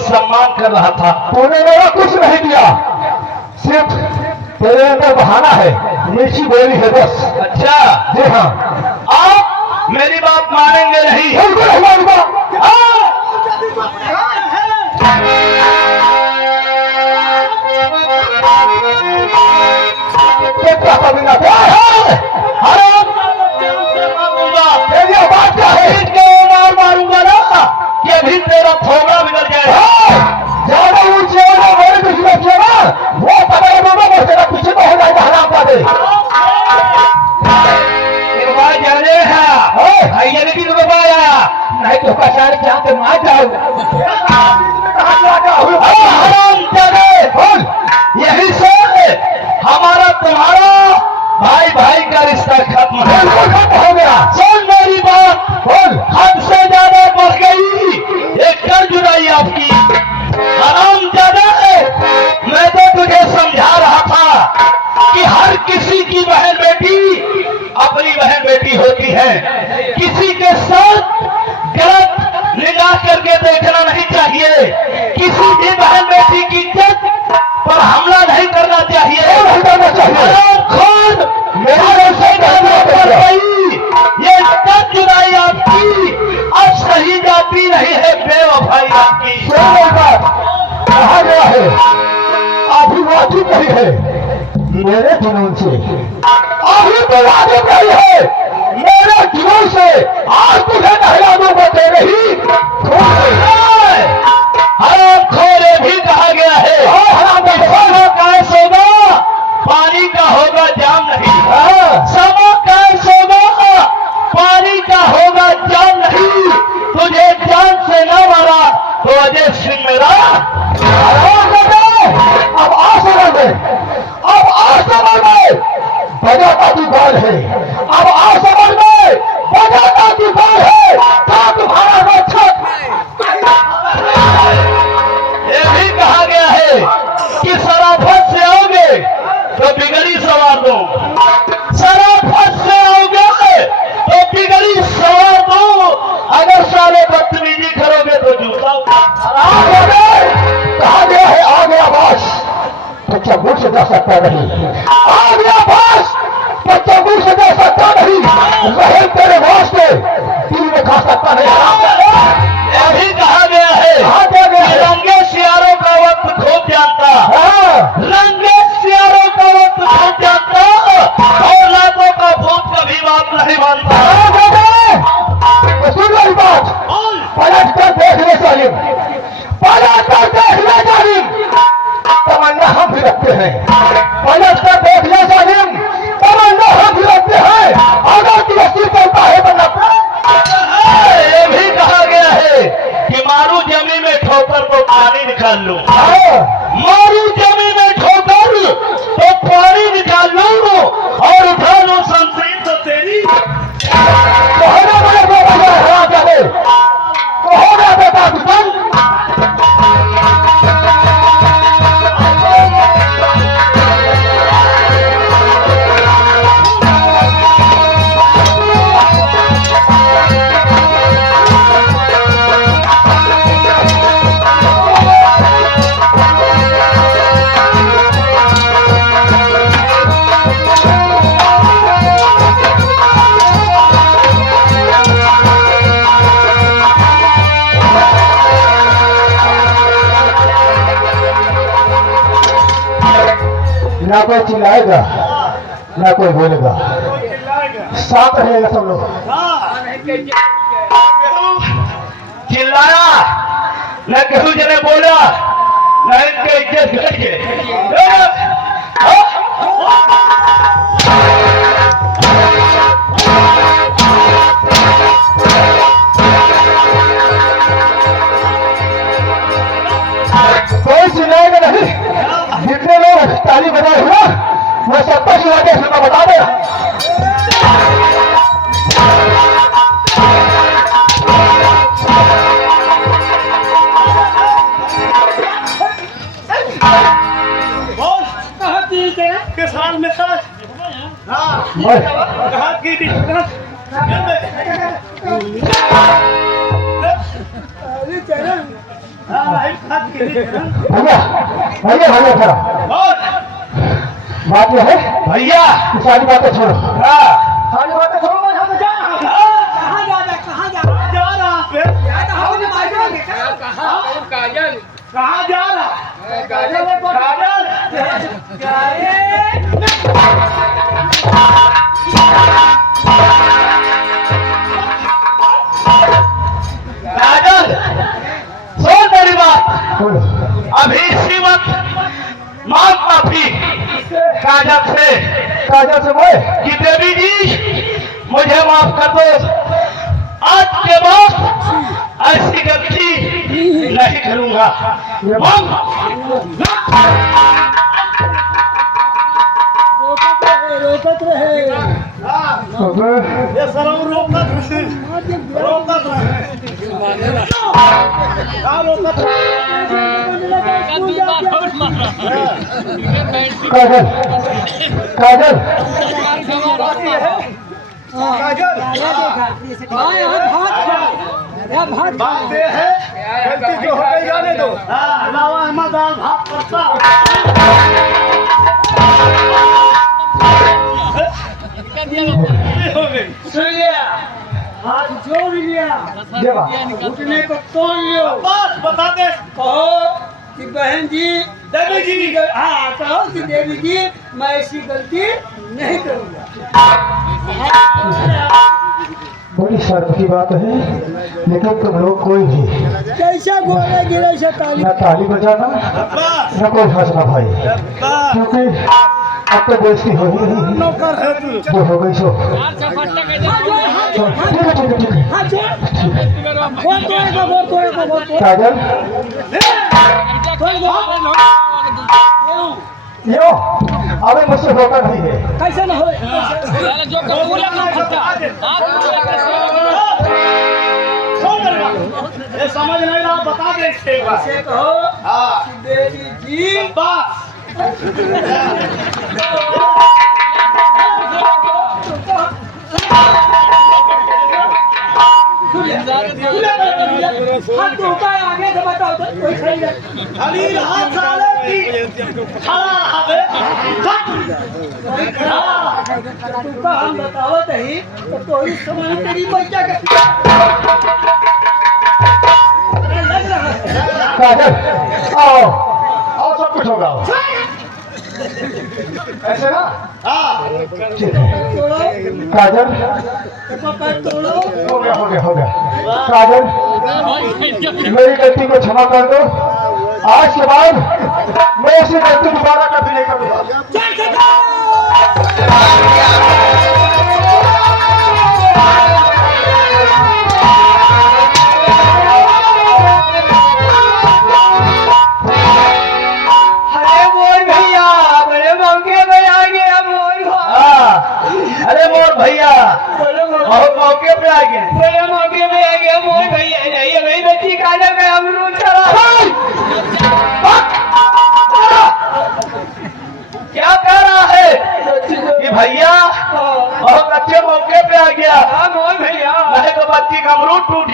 सम्मान कर रहा था। तूने मेरा कुछ नहीं दिया, सिर्फ तेरे अंदर बहाना है, मीठी बोली है बस। अच्छा जी हाँ, आप मेरी बात मानेंगे नहीं? बिल्कुल नहीं मानूंगा। तेरी बात क्या है? मार मारूंगा ना कि अभी तेरा थोड़ा बिगड़ जाएगा। ज्यादा ऊंचे वाला मेरे कुछ नहीं किया ना, वो पकड़ दूंगा, तेरा पीछे तो हो जाएगा हराम का दे। जाने है ये नहीं बताया नहीं तो पहचान क्या के मार जाओ। यही से हमारा तुम्हारा भाई भाई का रिश्ता खत्म है। खत्म हो गया। सुन मेरी बात, बोल हद से ज्यादा बढ़ गई एक कर जुदाई आपकी। हराम ज्यादा है। मैं तो तुझे समझा रहा था कि हर किसी की बहन बेटी अपनी बहन बेटी होती है। किसी के साथ गलत निगाह करके देखना नहीं चाहिए। किसी भी बहन बेटी की इज्जत पर हमला नहीं करना चाहिए। खुद ये इज्जत जुदाई आपकी अब सही जाती नहीं है, बेवफाई आपकी। कहा गया है अभी वाजिब नहीं है मेरे जुनून से, अभी तो वाजिब नहीं है मेरे जुनून से। आज तुझे नहला दूंगा तेरे ही हराम खोरे भी कहा गया है। समय कैस होगा पानी का होगा जाम नहीं। समय कैस होगा पानी का होगा जाम नहीं। तुझे जान से न मारा तो अजय सिंह मेरा। अब आसमान में, अब आसमान में बजाता तूफान है, अब आसमान में बजाता तूफान है। तो तुम्हारा रक्षक ये भी कहा गया है कि शराफत से आओगे तो बिगड़ी सवार दो, शराफत से आओगे तो बिगड़ी सवार दो। अगर साले बदतमीजी करोगे तो जूता। कहा गया है आ गया बास बच्चा मुझ से जा सकता नहीं, आ गया बास बच्चा मुझ से जा सकता नहीं। रहे तेरे वास्ते दिल में खा सकता नहीं। यह भी कहा गया है कहा गया है रंगे सियारों का वक्त खूब जानता। रंगे हाँ, मारू जमीन में ठोकर तो पानी निकाल लूं और उठा लूं संतरी तो तेरी। कहना बड़े बाबा राजा है, कहना बेटा दुकान। ना कोई चिल्लाएगा ना कोई बोलेगा, शांत रहेगा सब लोग। चिल्लाया न केहू जने बोला न इनके इज्जत घट गए। कोई चिल्लाएगा नहीं, जितने लोग ताली बजाए हुआ मैं सबको चिल्ला के सुना बता दे। के साल में भैया भैया भैया खड़ा बात यह है भैया सारी बातें छोड़ो, हाँ, सारी बातें छोड़ो। मैं यहाँ से जा रहा हूँ। जा रहा है? कहाँ जा रहा? काजल सुन मेरी बात, बोलो। अभी इसी वक्त मांग माफी काजल से काजल से बोले कि देवी जी मुझे माफ कर दो, आज के बाद ऐसी गलती नहीं करूंगा। मांग रोकत रहे ये सरव रोकत रहे, रोकत रहे, क्या रोकत काजल काजल बात ये है गलती जो हो गई जाने दो। अलावा अहमद दाल भात करता हो गई। सुन लिया, हाथ जोड़ लिया, देवा घुटने को तोड़ लियो। बस बता दे। कहो कि बहन जी, देवी जी, हाँ कहो कि देवी जी मैं ऐसी गलती नहीं करूँगा। बड़ी शर्म की बात है, लेकिन तुम लोग कोई भी कैसे गोरे गिरे से ताली न ताली बजाना बस न कोई हंसना भाई, बस क्योंकि अब तो बेइज्जती हो ही रही, नौकर है तू। जो हो गई सो ठीक है ठीक है ठीक है। हाथ जोड़, बोल तोड़ेगा, बोल तोड़ेगा, बोल तोड़ेगा। काजल यो अबे मुझसे होता नहीं है। कैसे न हो, ये समझ नहीं रहा, बता दे इसके बाद। कैसे कहो हाँ कि देवी जी बस हाथ धोता है, आगे से बताओ तो कोई सही है। खाली हाथ साले की खड़ा रहा बे। हाँ। तुमका हम बतावत ही तो कोई समझ तेरी बच्चा के लग रहा है। काजल आओ आओ, सब कुछ होगा ऐसे ना। हाँ ठीक है तोड़ो, काजल, देखो पैर तोड़ो। हो गया हो गया हो गया। काजल मेरी गलती को क्षमा कर दो, आज के बाद मैं ऐसी गलती दोबारा कभी नहीं करूंगा। चल चल।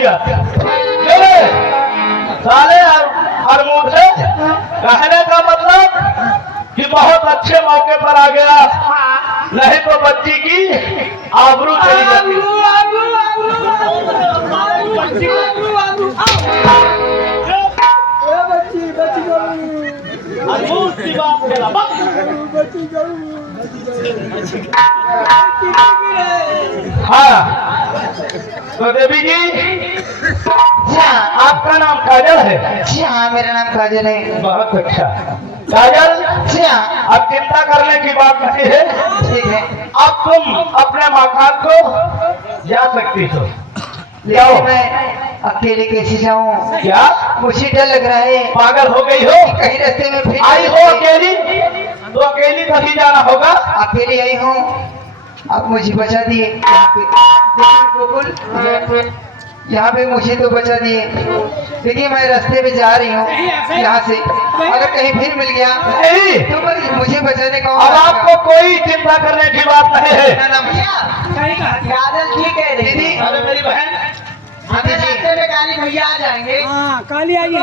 दिया क्यों रे? साले अरमूद है। कहने का मतलब कि बहुत अच्छे मौके पर आ गया, नहीं तो बच्ची की आबरू चली जाती। अरमूद की बात करा, हाँ। तो देवी जी, आपका नाम काजल है? जी हाँ, मेरा नाम काजल है। बहुत अच्छा। काजल, जी हाँ, अब चिंता करने की बात नहीं है। ठीक है। अब तुम अपने मकान को जा सकती हो। लेकिन मैं अकेले कैसे जाऊँ? क्या मुझे डर लग रहा है। पागल हो गई हो? कहीं रास्ते में फिर आई हो अकेली तो अकेली कहीं जाना होगा। अकेले आई हूँ, आप मुझे बचा दिए। यहाँ पे देखिए गोकुल, यहाँ पे मुझे तो बचा दिए। देखिए मैं रास्ते पे जा रही हूँ यहाँ से, अगर कहीं फिर मिल गया नहीं, तो मुझे बचाने का अब आपको कोई चिंता करने की बात नहीं है। काजल ठीक है दीदी। अरे मेरी बहन, हमें रास्ते में काली भैया आ जाएंगे। हाँ काली आई है।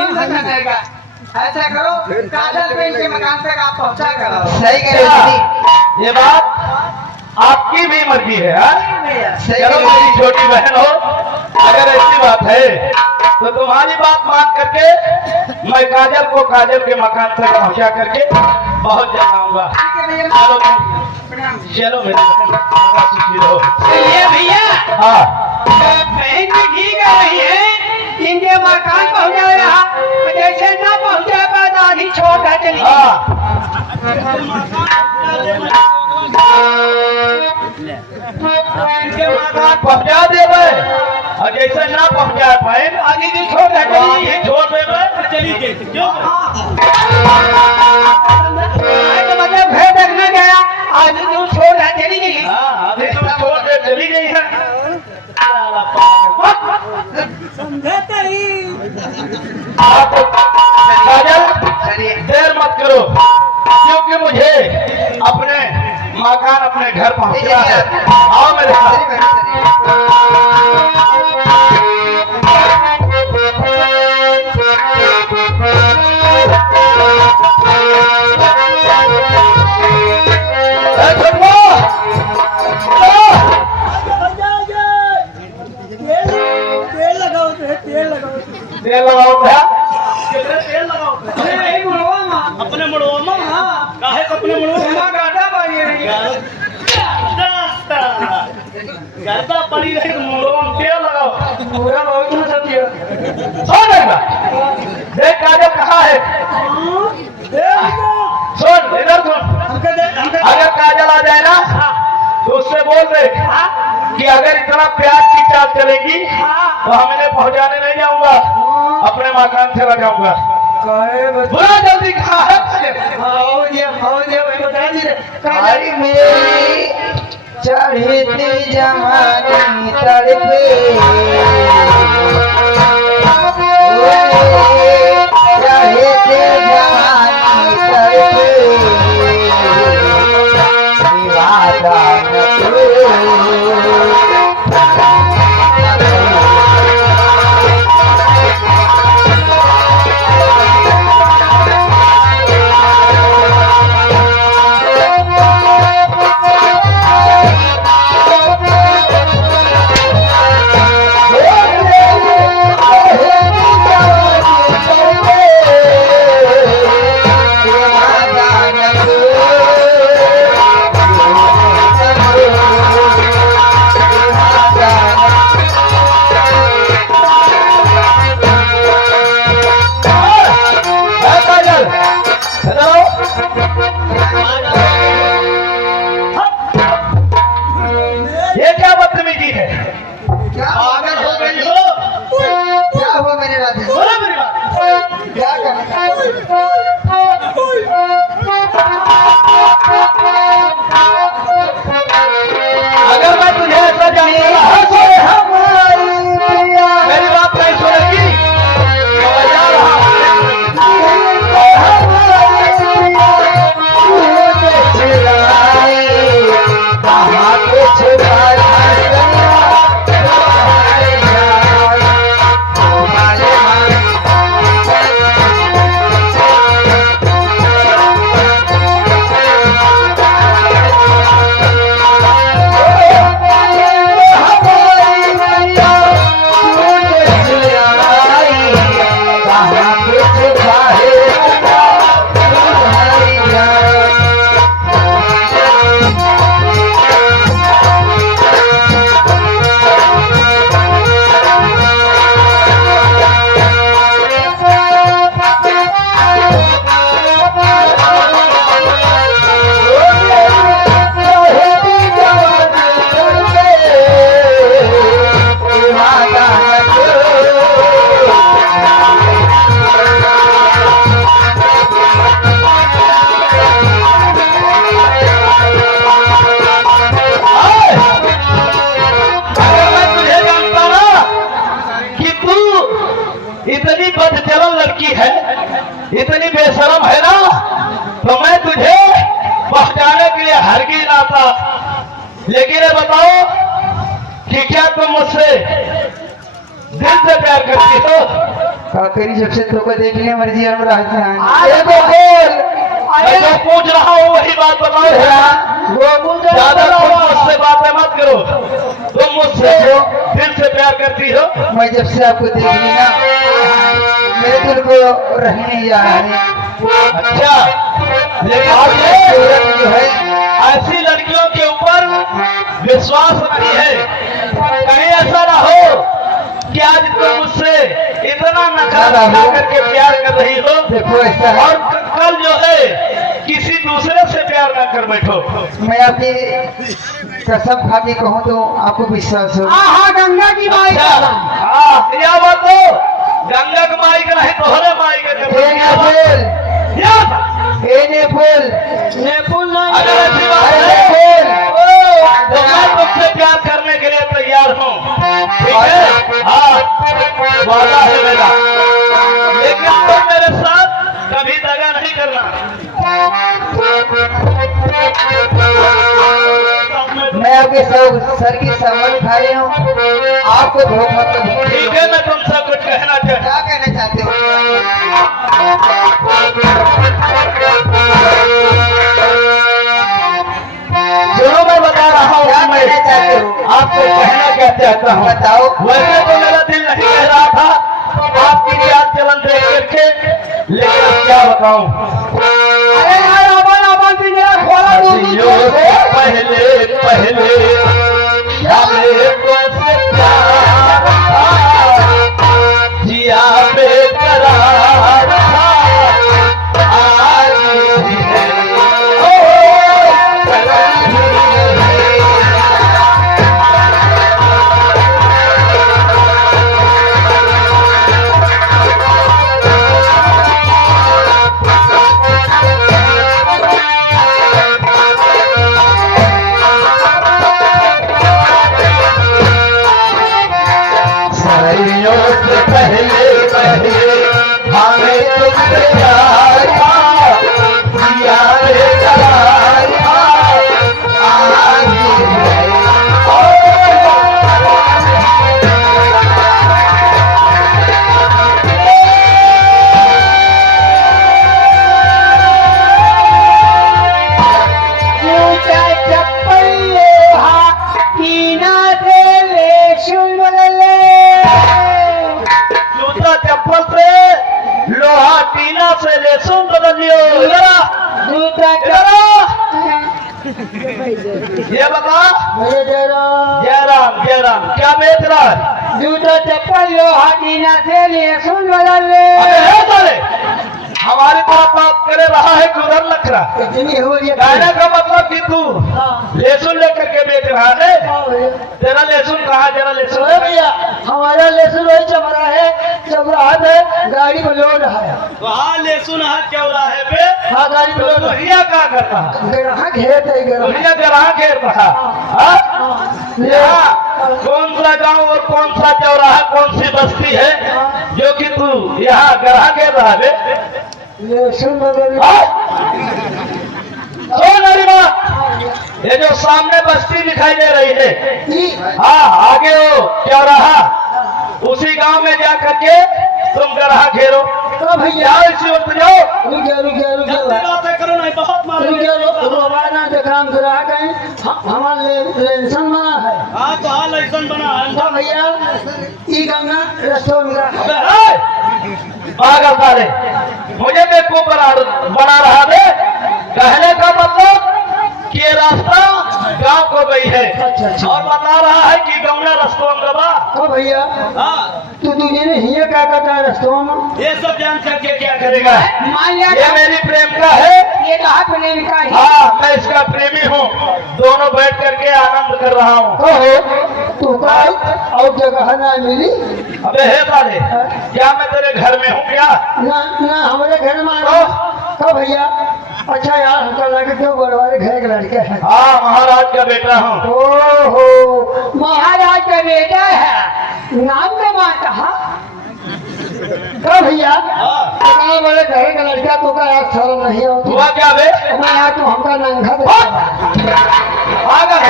ऐसा करो, काजल पे इनके मकान तक आप पहुंचा करो। सही कह रहे हो दीदी। ये बात आपकी भी मर्जी है। हाँ? सही चलो कह रहे मेरी छोटी बहन हो, अगर ऐसी बात है तो तुम्हारी बात मान करके मैं काजल को काजल के मकान तक पहुंचा करके बहुत जल्द आऊंगा। चलो चलो मेरी बहन, बड़ा सुखी रहो। भैया, हाँ बहन भी ठीक है रही है, इनके मकान पहुंचाया, जैसे ना पहुंचा पाता आधी छोड़ चली। हाँ, इनके मकान पहुंचा देवे और जैसे ना पहुंचा पाए आगे भी छोड़ देवे, छोड़ देवे चली गई। क्यों? मतलब घर तक न गया, आज तू छोड़ चली गई। हाँ, आगे तो छोड़ दे चली गई है। समझाता ही। आप काजल चलिए। देर मत करो, क्योंकि मुझे अपने मकान अपने घर पहुंचना है। आओ मेरे साथ। तेल लगाओ, तेल लगाओ। तेल लगाओ क्या? तेल लगाओ। अरे मुड़वा माँ। अपने मुड़वा में? हाँ। काहे को अपने मुड़वा में? गर्दा पड़ी रही तो मुड़वा में तेल लगाओ। पूरा बहुत हो सकती है। सुन एक बात, देख काजल कहाँ है? सुन इधर सुन, अगर काजल आ जाए ना तो उससे बोल दे कि अगर इतना प्यार की चाल चलेगी तो हम इन्हें पहुंचाने नहीं जाऊंगा, अपने मकान से लगाऊंगा। बुला जल्दी, कहाँ है? काली मेरी चढ़ती जवानी तड़पे, चढ़ती जवानी तड़पे, विवादा न काजल इधर आओ। ये क्या बदतमीजी है? पागल हो गई हो? क्या हुआ मेरे राधे? बोलो मेरी बात। क्या करना? अगर मैं तुझे ऐसा जानता रहा मेरी बात नहीं सुनेगी तो मैं जा रहा हूं। से प्यार करती हो? काकरी जब से तुमको देखने मर्जी हम रहते हैं ये तो बोल मैं जो पूछ रहा हूँ वही बात बताओ। ज्यादा तुम मुझसे बातें मत करो। तुम मुझसे दिल से प्यार करती हो? मैं जब से आपको देखी ना मेरे दिल को रही नहीं जा रहा है। अच्छा, लेकिन आपकी मुझे सूरत जो है ऐसी लड़कियों के ऊपर विश्वास नहीं है। कहीं ऐसा ना हो कि आज तुम मुझसे इतना नखरा दिखा करके प्यार कर रही हो देखो ऐसा है और कल जो है किसी दूसरे से प्यार ना कर बैठो। मैं आपकी कसम खा के कहूँ तो आपको विश्वास हो। हाँ गंगा की माई अच्छा, का हाँ यह बात तो गंगा के माई का नहीं तोहरे माई का ए कसम। नेपुल या ए नेपुल नेपुल नहीं अगर ऐसी बात अरे है नेपुल तो मैं तुमसे प्यार करने के लिए तैयार हूँ, ठीक है? हाँ, वादा है मेरा, लेकिन तुम मेरे साथ कभी दगा नहीं करना। मैं आपके सर की समझ खा रही हूँ आपको धोखा तो नहीं। ठीक है, मैं तुमसे कुछ कहना चाहता क्या कहना चाहते हो? सुनो, मैं बता रहा हूँ क्या मैं कहना चाहते हो? आपको कहना क्या चाहता हूँ। बताओ। वैसे तो मेरा दिल नहीं कह रहा था आपकी चाल चलन देख करके, लेकिन अब क्या बताऊँ। अरे यार अपन अपन पिंजरा खोला हंसियों से पहले पहले हमें तुमसे प्यार था, जिया बेकरार था, आज भी है, ओ, कल भी है। सदियों से पहले पहले हमें तुमसे प्यार था, जिया बेकरार था, आज भी है, ओ, चप्पल लोहा कीना से ले सुन ले जूता चप्पल से लोहा टीना से लहसुन बदलियो। जरा जूता जरा ये बता, मुझे जरा जयराम जयराम क्या बेच रहा है? जूता चप्पल लोहा कीना से ले सुन बदल ले अबे है साले, हमारी तरफ बात करे रहा है कि उधर लग रहा। इतनी हो रही कहने का मतलब कि तू हाँ लहसुन लेकर के बेच रहा है। हाँ भैया। तेरा लहसुन कहाँ, जरा लहसुन अरे भैया हमारा लेसन वही चमरा है गाड़ी में लोड है वहाँ लहसुन हाथ क्या हो रहा है बे? हाँ गाड़ी में तो लोड है दुनिया क्या करता है? ग्राहक घेर है ग्राहक दुनिया ग्राहक घेर रहा। हाँ? यहाँ कौन सा गांव और कौन सा चौराहा, कौन सी बस्ती है जो कि तू यहाँ ग्राहक घेर रहा है बे? लेसन बदल सुन मेरी बात, ये जो सामने बस्ती दिखाई दे रही है, हाँ आगे हो चौराहा, उसी गांव में जा करके तुम ग्राहक घेरो। तो भैया जाओ इसी वक्त जाओ। रुक जा बातें करो नहीं, बहुत रोबाना के काम ग्राहक है हमारा लेसन बना है हाँ तो हाँ लाइसेंस बना है। तो भैया ई गंगा रेस्टोरेंट ग्राहक है। अबे, पागल साले, मुझे बेवकूफ बना रहा है। कहने का मतलब कि ये रास्ता गांव को गई है अच्छा, अच्छा। और बता रहा है कि गौना रस्तों गवा। तो भैया हाँ, तू तुझे ने हिया क्या करता है रेस्टोरेंट में ये सब जान करके क्या करेगा? मान लिया ये मेरी प्रेम का है। ये कहा प्रेम का है हाँ, मैं इसका प्रेमी हूँ। दोनों बैठ करके आनंद कर रहा हूँ। ओहो तू का और जगह ना मिली अबे हे साले, क्या मैं तेरे घर में हूँ क्या? ना ना हमारे घर में आना तो भैया अच्छा यार हमको लगे क्यों बड़वारे घर के लड़के हैं हाँ, महाराज का बेटा हूँ। ओहो महाराज का बेटा है नाम का माँ कहा तो भैया हाँ, कहा बड़े घर का लड़का तो का यार शर्म नहीं होती हुआ क्या बे? मैं यार तू हमका नंगा दे पागल।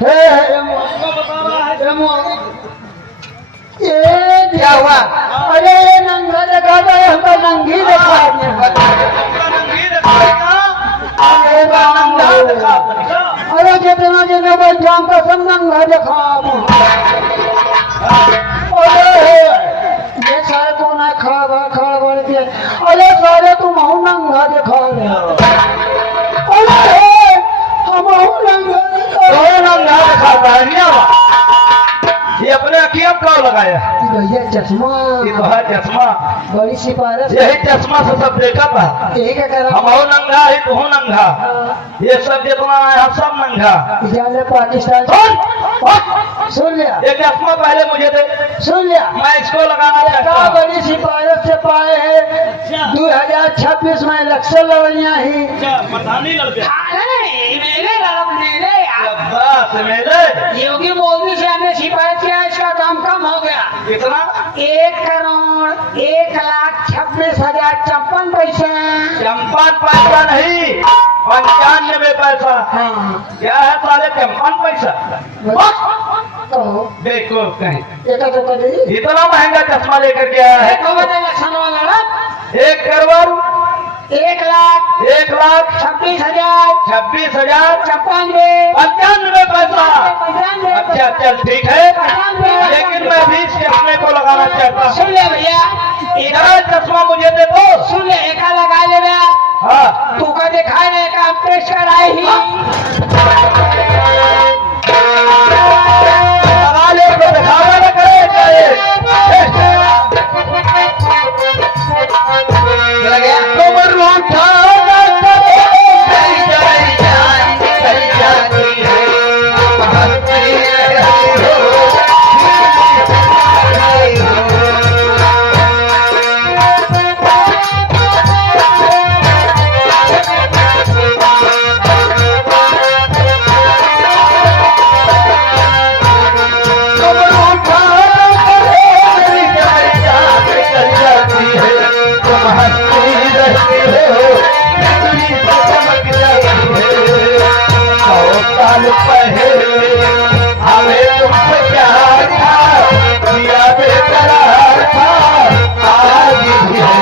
हे हे बता रहा है ये कहता है हमको नंगी दिखा दिया अरे जितना जितना बन जाम का सब नंगा दिखा ये सारे को ना खा बढ़ के अरे सारे तुम हूँ नंगा दिखा रहे हो अरे हम हूँ नंगा दिखा ये अपने अखियां कब लगाया? भैया चश्मा ये तो है चश्मा, बड़ी सिफारिश यही चश्मा से सब देखा था। एक करा हम हो नंगा ही तो हूँ नंगा, ये सब जितना है हम सब नंगा। जाने पाकिस्तान सुन लिया ये चश्मा पहले मुझे दे, सुन लिया मैं इसको लगाना चाहता हूँ। बड़ी सिफारिश से पाए हैं 2026 में इलेक्शन लड़िया ही बस मेरे योगी मोदी से हमने शिकायत किया इसका दाम कम हो गया कितना? 1,01,26,056 पैसे चंपन पैसा नहीं, 95 पैसा। हाँ क्या है साले 55 पैसा? कहो देखो कहीं एक तो कर दी इतना महंगा चश्मा लेकर के आया है। इलेक्शन वाला 1 करोड़ 1,26,000 95 पैसा। अच्छा चल ठीक है, लेकिन मैं भी इस चश्मे को लगाना चाहता हूँ। सुन ले भैया इधर चश्मा मुझे दे दो। सुन ले एक लगा ले भैया हाँ तू का दिखाई नहीं का टेस्ट कराई ही लगा ले तो दिखावा न करे चला गया तुम रूठा हमें तुमसे प्यार था, दिया बेकरार था, आज भी है।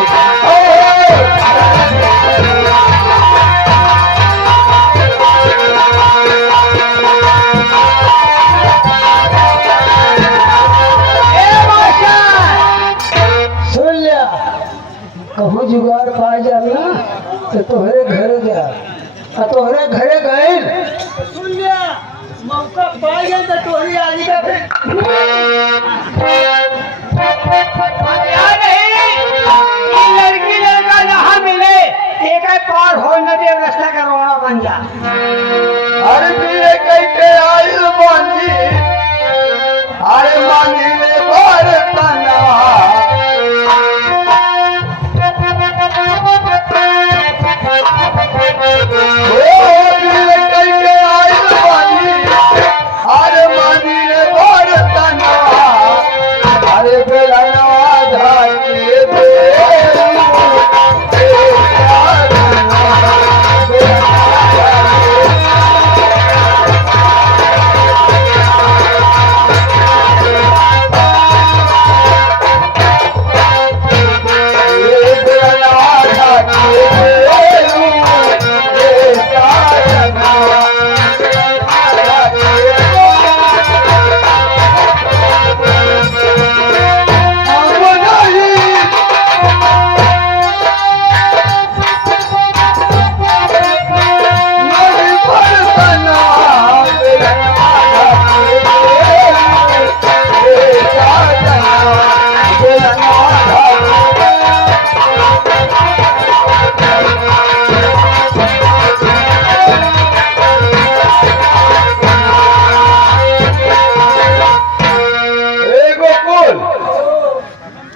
सुन लिया कहूँ जुगाड़ पाए जाब ना तो तोहरे घरे जा और तोहरे घरे गए सुन लिया मौका पाए गए तो तोहरी आदि का लड़की लड़का यहाँ मिले एक पार हो न दे रास्ता का रोना बन जा अरे पीरे कैके आयु बानी, अरे मानी में बार तना।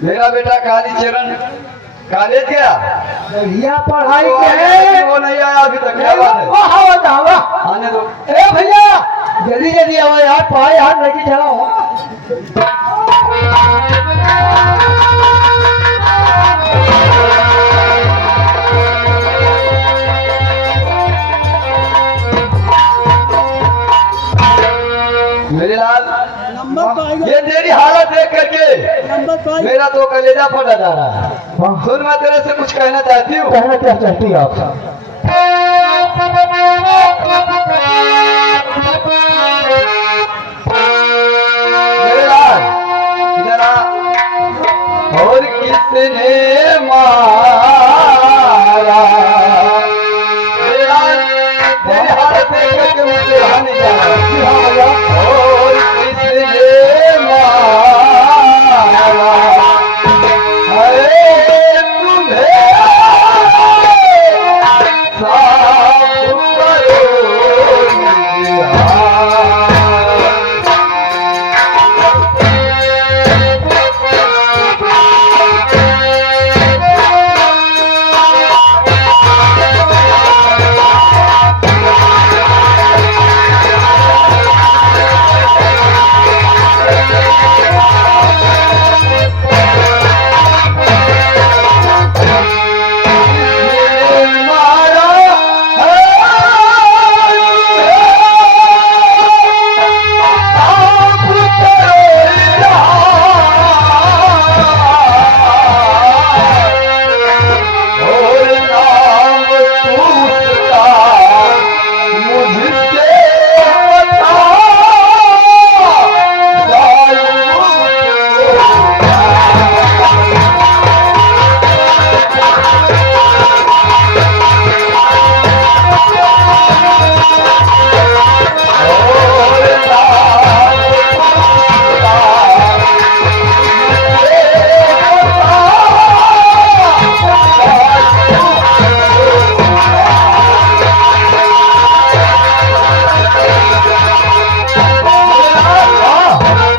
मेरा बेटा काली चरण कॉलेज गया, बढ़िया पढ़ाई के वो नहीं आया अभी तक। क्या बात है? आने दो। ए भैया जल्दी जल्दी आओ यार पाए हाथ लेके चलाओ मेरे लाल ये तेरी हालत देख करके मेरा तो कलेजा फटा जा रहा है। वाह, सुन, मैं तेरे से कुछ कहना चाहती हूँ। कहना क्या चाहती है आप? मेरे लाल, इधर आ। और किसने मारा? मेरे लाल, तेरी हालत देख करके मुझे रहा नहीं जा रहा। जी हाँ भैया। और किसने मारा? अरे तुम्हें साफ करो निहार।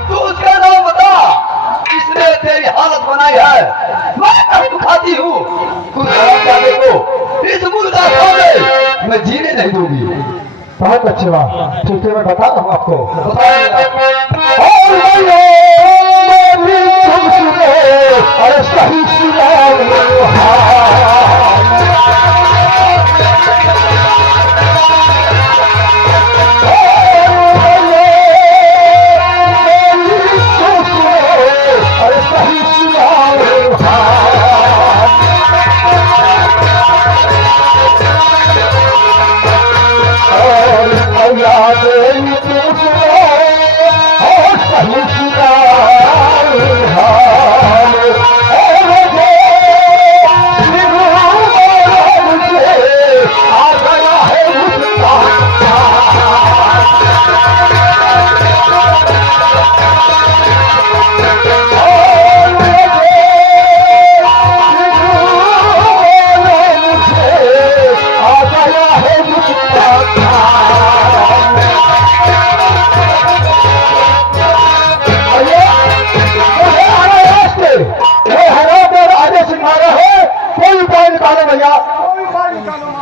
तू उसका नाम बता, किसने तेरी हालत बनाई है? मैं कसम खाती हूँ, कुछ हरामजादे को इस मुल्क का सामने मैं जीने नहीं दूंगी। बहुत अच्छे बात, ठीक है मैं बता रहा हूँ आपको। बताइएगा। और भाइयों, मेरी तुम सुनो, अरे सही सुनाओ हाल।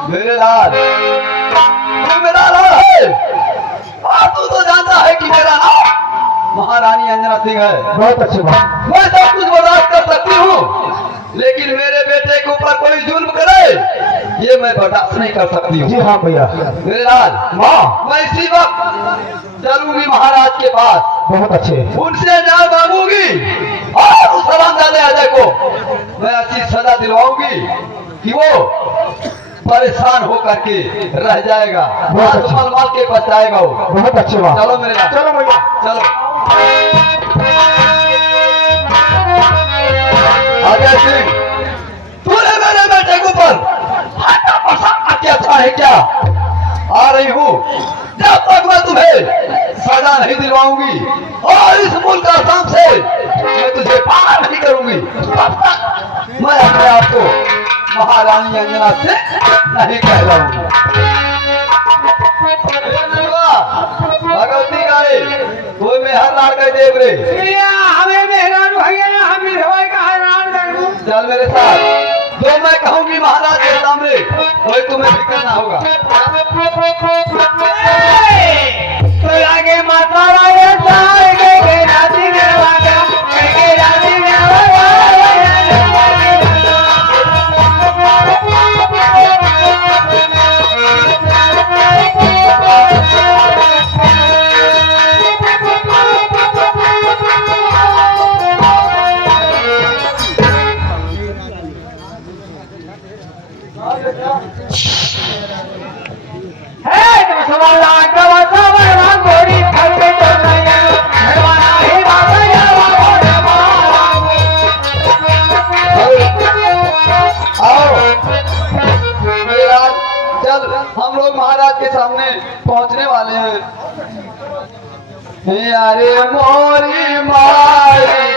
मेरे लाल, तू मेरा लाल है और तू तो जानता है कि मेरा नाम महारानी अंजना सिंह है। बहुत अच्छी बात। मैं सब कुछ बर्दाश्त कर सकती हूँ, लेकिन मेरे बेटे के ऊपर कोई जुल्म करे ये मैं बर्दाश्त नहीं कर सकती हूँ। जी हाँ भैया। मेरे लाल, माँ, मैं इसी वक्त चलूंगी महाराज के पास, बहुत अच्छे। उनसे न्याय मांगूंगी और उस हरामजादे अजय को मैं अच्छी सजा दिलवाऊंगी कि वो परेशान होकर के रह जाएगा, बहुत हाथ अच्छा। मल मल के बचाएगा वो। बहुत अच्छी बात। चलो मेरे लाल, चलो भैया। चलो। अजय सिंह, तूने मेरे बेटे के ऊपर अत्याचार है क्या? आ रही हूँ, जब तक मैं तुम्हें सजा नहीं दिलवाऊंगी और इस मुल्क का शाम से मैं तुझे पार नहीं करूंगी, तब तक मैं अपने आप को महारानी अंजना से नहीं कहलाऊंगी। भगवती गाड़ी कोई में हर लाड़ का देव रे। हमें मेहरान भैया हम हवाई का हैरान करूं। चल मेरे साथ, जो मैं कहूंगी महाराज के सामने वही तुम्हें भी करना होगा। तो आगे माता रानी के राजी में वागा के राजी में चल हम लोग महाराज के सामने पहुंचने वाले हैं। यारे मोरी मारी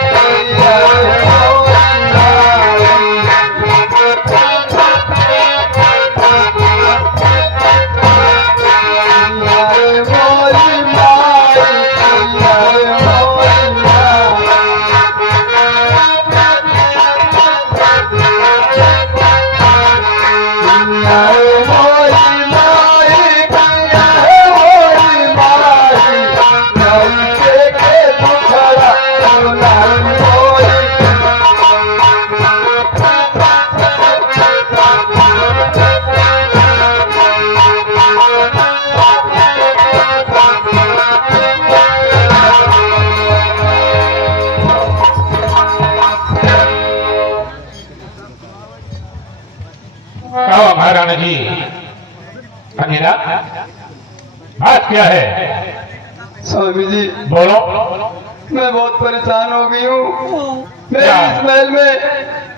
महाराणा जी, अंगिरा बात क्या है? स्वामी जी बोलो। मैं बहुत परेशान हो गई हूँ। मेरे क्या? इस महल में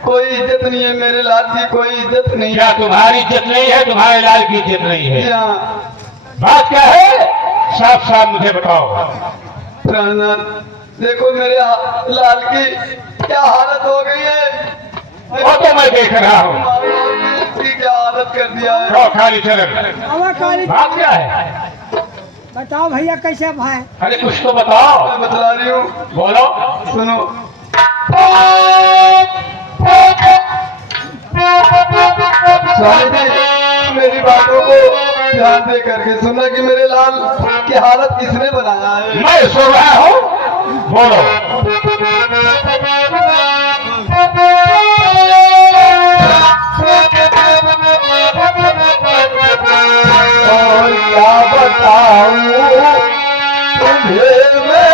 कोई इज्जत नहीं है, मेरे लाल की कोई इज्जत नहीं क्या तुम्हारी इज्जत नहीं है? तुम्हारे लाल की इज्जत नहीं है? यहाँ बात क्या है? साफ साफ मुझे बताओ। प्राणनाथ, देखो मेरे लाल की क्या हालत हो गई है। वो तो मैं देख रहा हूँ। इसकी क्या हालत कर दिया है। तो खाली चरण। बात क्या है? बताओ भैया कैसे भाई? अरे कुछ तो बताओ। मैं बतला रही हूँ, बोलो। सुनो। स्वामी जी, मेरी बातों को ध्यान दे करके सुनना कि मेरे लाल की हालत किसने बनाया है। मैं सुन रहा हूँ, बोलो। और क्या बताऊं तुम्हें मैं,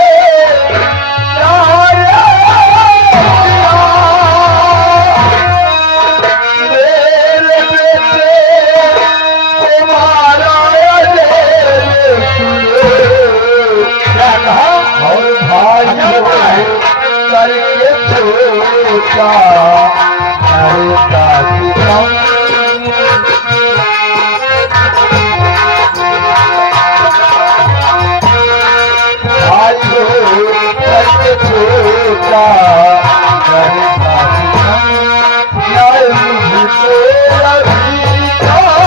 मेरे बेटे तुम्हारा क्या कहा? और भाई करके छोटा अरे दादी भाई हो करके छोटा अरे दादी न्याय मुझको अभी का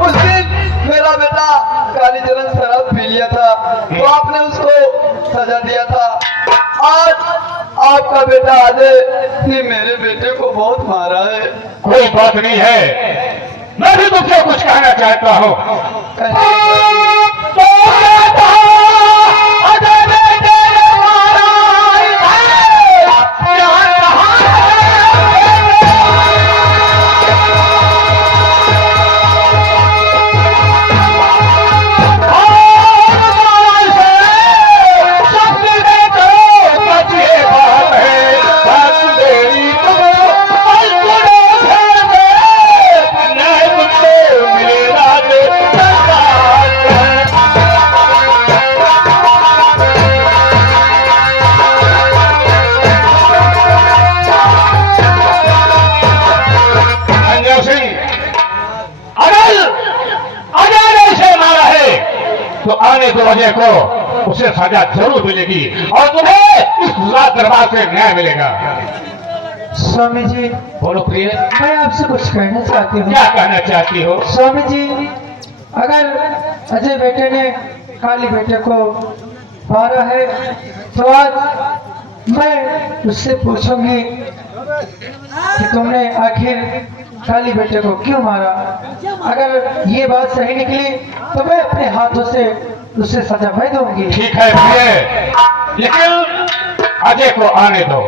उस दिन मेरा बेटा कालीचरण शराब पी लिया था, तो आपने उसको सजा दिया था। आज आपका बेटा अजय ने मेरे बेटे को बहुत मारा है। कोई बात नहीं है, मैं भी तुमसे कुछ कहना चाहता हूँ। तो कहता अजय बेटे ने मारा है, यहाँ कहाँ तो आने को वजह को उसे सजा जरूर मिलेगी और तुम्हें इस लाल दरबार से न्याय मिलेगा। स्वामी जी, बोलो प्रिय, मैं आपसे कुछ कहना चाहती हूँ। क्या कहना चाहती हो? स्वामी जी, अगर अजय बेटे ने काली बेटे को मारा है तो आज मैं उससे पूछूंगी कि तुमने आखिर काली बेटे को क्यों मारा। अगर ये बात सही निकली तो मैं अपने हाथों से उसे सजा मैं दूंगी। ठीक है प्रिय, लेकिन अजय को आने दो।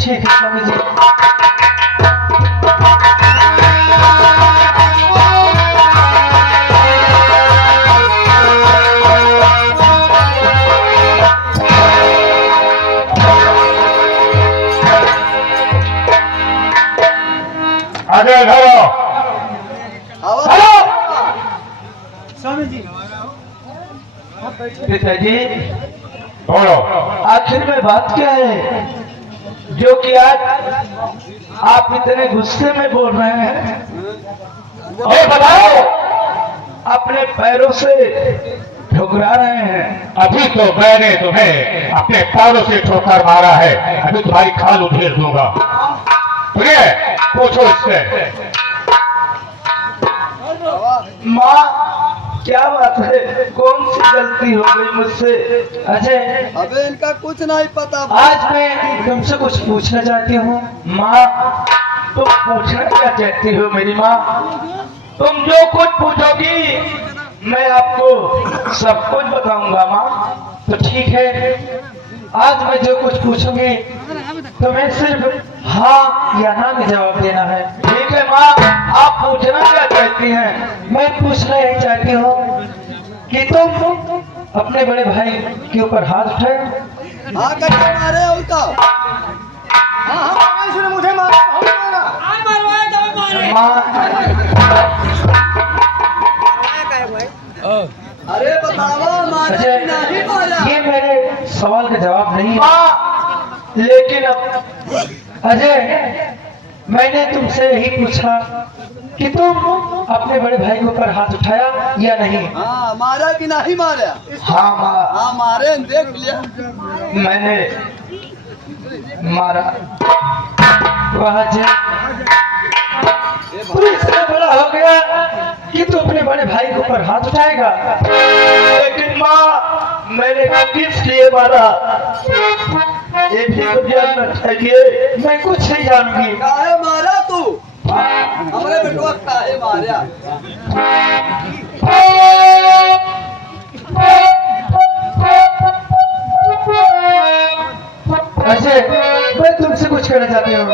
ठीक है स्वामी जी। अजय धरो। हेलो स्वामी जी। पिताजी बोलो। आखिर में बात क्या है जो कि आज आप इतने गुस्से में बोल रहे हैं? ये बताओ। अपने पैरों से ठुकरा रहे हैं। अभी तो मैंने तुम्हें अपने पैरों से ठोकर मारा है, अभी तुम्हारी खाल उधेड़ दूंगा। प्रिय, पूछो इससे। माँ क्या बात है, कौन सी गलती हो गई मुझसे? अजय अबे इनका कुछ नहीं पता। आज मैं तुमसे कुछ पूछना चाहती हूँ। माँ तुम पूछना क्या चाहती हो मेरी माँ? तुम जो कुछ पूछोगी मैं आपको सब कुछ बताऊंगा माँ। तो ठीक है, आज मैं जो कुछ पूछूंगी तुम्हें सिर्फ हाँ या ना में जवाब देना है। ठीक है माँ, आप पूछना क्या चाहती हैं? मैं पूछना यही चाहती हूँ कि तुम अपने बड़े भाई के ऊपर हाथ उठाए। हाँ कैसे मारे उनका? हाँ इसने मुझे मारा। अरे बतावा मारा कि नहीं मारा? ये मेरे सवाल का जवाब नहीं है, लेकिन अब अजय मैंने तुमसे यही पूछा कि तुम अपने बड़े भाई के ऊपर हाथ उठाया या नहीं? हाँ मारा कि नहीं मारा? हाँ माँ, हाँ मारे, देख लिया। मैंने मारा। वह अजय तू इतना बड़ा हो गया कि तू अपने बड़े भाई के ऊपर हाथ उठाएगा, लेकिन माँ मैंने किस लिए मारा ये भी तो जानना चाहिए। मैं कुछ नहीं जानूंगी। काहे मारा तू? हमारे बेटवा काहे मारा? अजय मैं तुमसे कुछ कहना चाहती हूँ।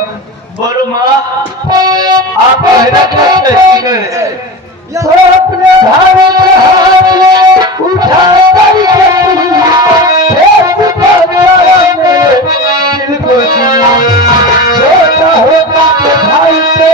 बोलो माँ, आप कहना क्या चाहती हैं? तो अपने भाई के हाथ उठा करके दिल को छोटा होगा तो भाई से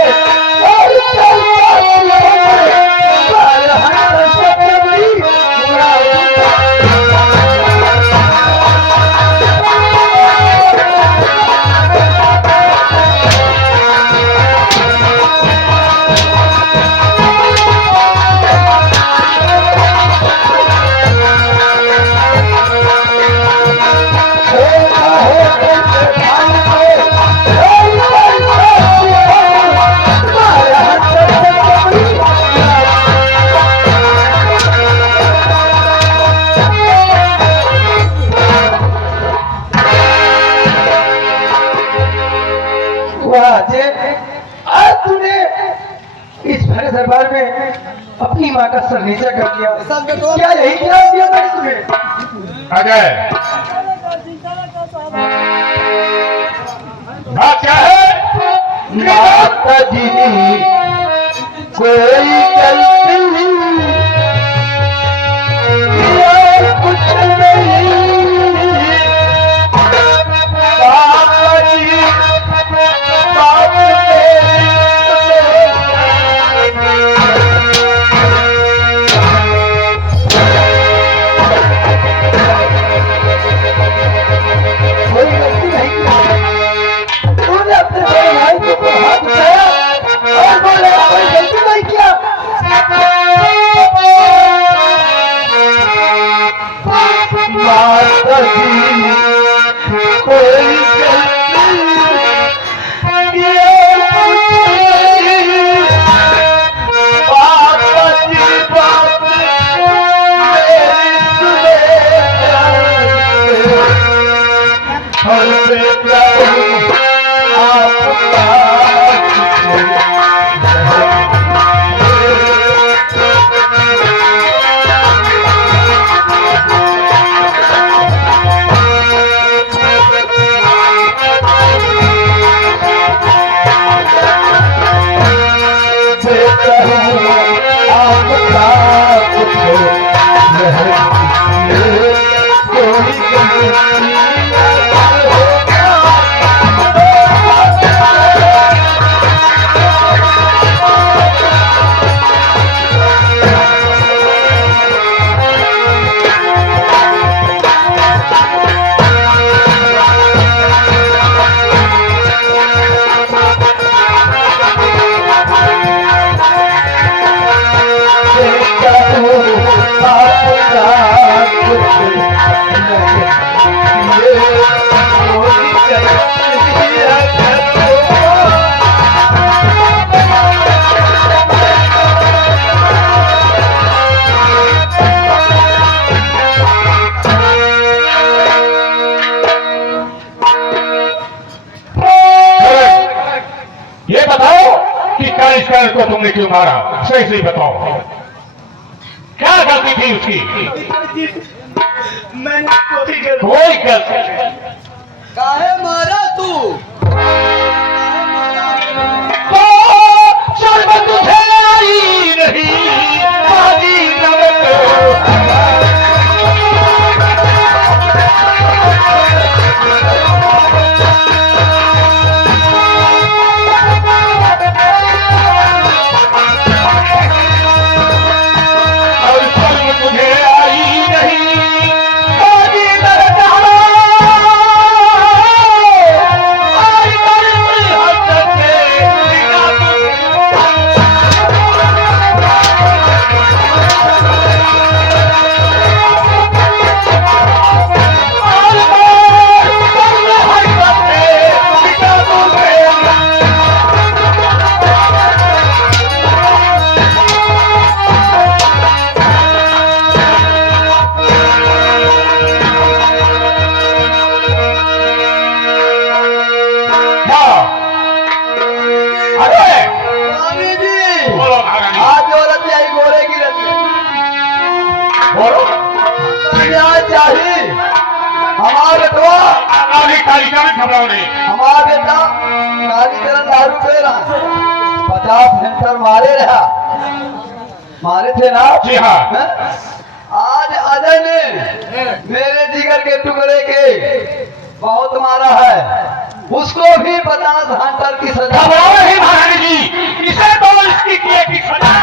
और आज तूने इस भरे दरबार में अपनी माँ का सर नीचा कर दिया। क्या यही क्या दिया मैंने तुम्हें? अजय बात क्या है? माता जी कोई गलती या कुछ नहीं। माता जी बाप कोई गलती नहीं की। तूने अपने बड़े भाई के ऊपर हाथ उठाया और बोले कोई गलती नहीं किया। कालिचरण को तुमने क्यों मारा? सही सही बताओ, क्या गलती थी उसकी? मैंने कोई गलती काहे मारा तू? तो शर्म तुझे आई नहीं, बाजी नमक। और शर्म तुझे आई नहीं, बाजी नमक। आई बड़ी हद से स्वामी जी, बोलो महारानी, आज जो रत आई गोरे की रत बोलो। न्याय चाहिए। हमारे बेटवा, काली कालिका में घबराओ नहीं। हमारा बेटा कालीचरण दारू पे रहा, 50 सेंटर मारे रहा, मारे थे ना? जी हाँ। हैं? आज अजय ने मेरे जिगर के टुकड़े के बहुत मारा है, उसको भी 50 हंटर की सजा। घबराओ नहीं महारानी जी, इसे तो इसकी किए की सजा।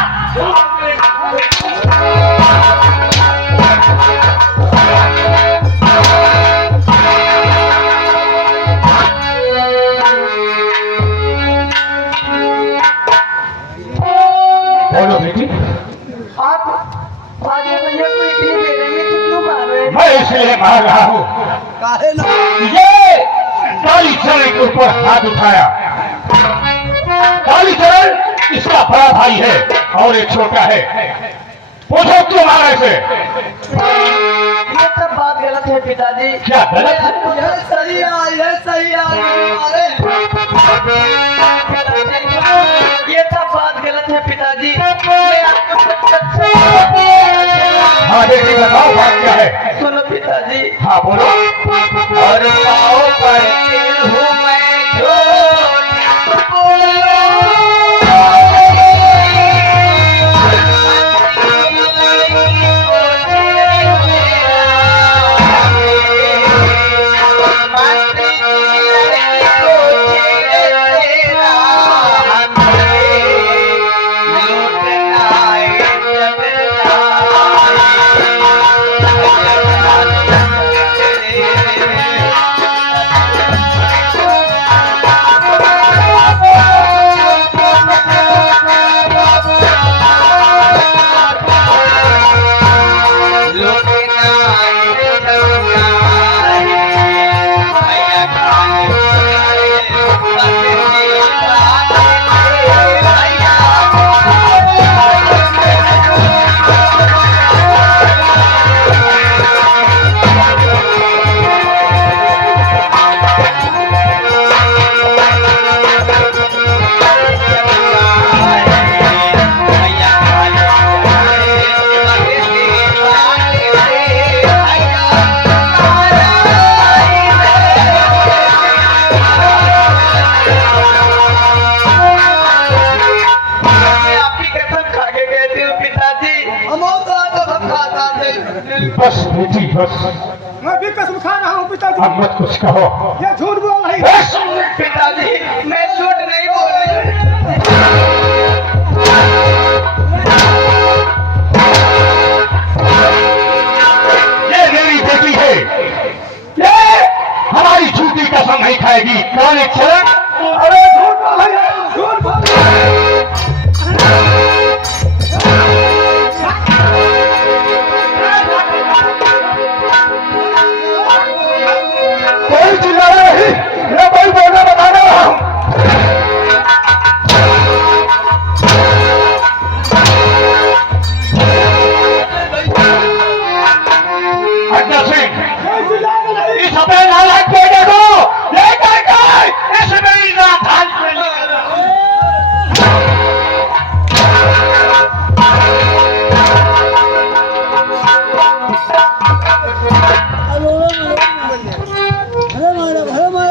बोलो बेटी, आप आगे भैया को इतनी बेरहमी से क्यों मार रहे हैं? मैं इसलिए मार रहा हूँ, काहे ना? ये कालीचरण के ऊपर हाथ उठाया। कालीचरण इसका बड़ा भाई है और एक छोटा है। पूछो क्यों मारा इसे? ये सब बात गलत है पिताजी। क्या गलत है? यह सही है, यह सही है, मारे। ये सब बात गलत है पिताजी। मैं आपको सच हाँ बेटी बताओ बात क्या है? सुनो पिताजी। हाँ बोलो। और पाओ करते हूँ मैं जो बस बेटी बस, मैं भी कसम खा रहा हूँ पिताजी, अब मत कुछ कहो। ये झूठ बोल